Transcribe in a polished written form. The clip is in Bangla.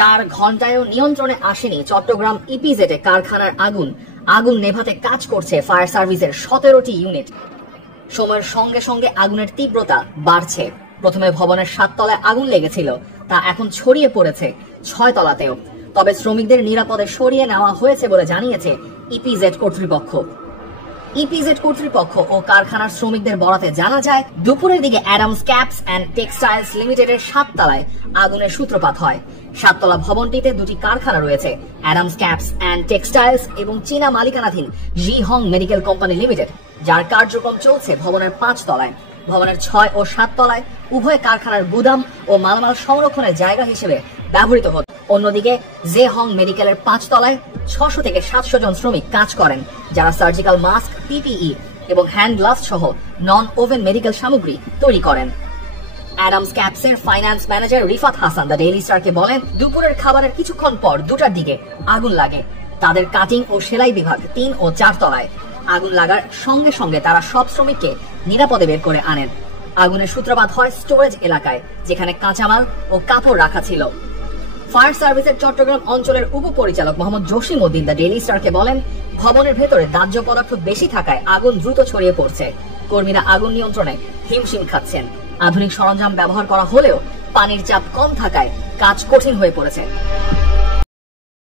4 ঘন্টায়ও নিয়ন্ত্রণে আসেনি চট্টগ্রাম ইপিজেডে কারখানার আগুন নেভাতে কাজ করছে ফায়ার সার্ভিসের 17টি ইউনিট। সময়ের সঙ্গে সঙ্গে আগুনের তীব্রতা বাড়ছে। প্রথমে ভবনের 7 তলায় আগুন লেগেছিল, তা এখন ছড়িয়ে পড়েছে 6 তলাতেও। তবে শ্রমিকদের নিরাপদে সরিয়ে নেওয়া হয়েছে বলে জানিয়েছে ইপিজেড কর্তৃপক্ষ। ইপিজেড কর্তৃপক্ষ ও কারখানার শ্রমিকদের বরাতে জানা যায়, দুপুরের দিকে অ্যাডামস ক্যাপস অ্যান্ড টেক্সটাইলস লিমিটেডের 7 তলায় আগুনের সূত্রপাত হয়। 7 তলা ভবনটিতে দুটি কারখানা রয়েছে, অ্যাডামস ক্যাপস অ্যান্ড টেক্সটাইলস এবং চীনা মালিকানাধীন জি হং মেডিকেল কোম্পানি লিমিটেড, যার কার্যক্রম চলছে ভবনের 5 তলায়। ভবনের 6 ও 7 তলায় উভয় কারখানার গুদাম ও মালামাল সংরক্ষণের জায়গা হিসেবে ব্যবহৃত হতো। অন্যদিকে জে হং মেডিকেলের 5 তলায় 600 থেকে 700 জন শ্রমিক কাজ করেন, যারা সার্জিক্যাল মাস্ক, পিপিই এবং হ্যান্ড গ্লাভস সহ নন ওভেন মেডিকেল সামগ্রী তৈরি করেন। অ্যাডামস ক্যাপসের finance manager Rifat Hasan the Daily স্টারকে বলেন, দুপুরের খাবারের কিছুক্ষণ পর 2টার দিকে আগুন লাগে। তাদের কাটিং ও সেলাই বিভাগ 3 ও 4 তলায়। আগুন লাগার সঙ্গে সঙ্গে তারা সব শ্রমিককে নিরাপদে বের করে আনেন। আগুনের সূত্রপাত হয় স্টোরেজ এলাকায়, যেখানে কাঁচামাল ও কাপড় রাখা ছিল। ফায়ার সার্ভিসের চট্টগ্রাম অঞ্চলের উপপরিচালক মোহাম্মদ জসিম উদ্দিন দ্য ডেইলি স্টারকে বলেন, ভবনের ভেতরে দাহ্য পদার্থ বেশি থাকায় আগুন দ্রুত ছড়িয়ে পড়ছে। কর্মীরা আগুন নিয়ন্ত্রণে হিমশিম খাচ্ছেন। আধুনিক সরঞ্জাম ব্যবহার করা হলেও পানির চাপ কম থাকায় কাজ কঠিন হয়ে পড়েছে।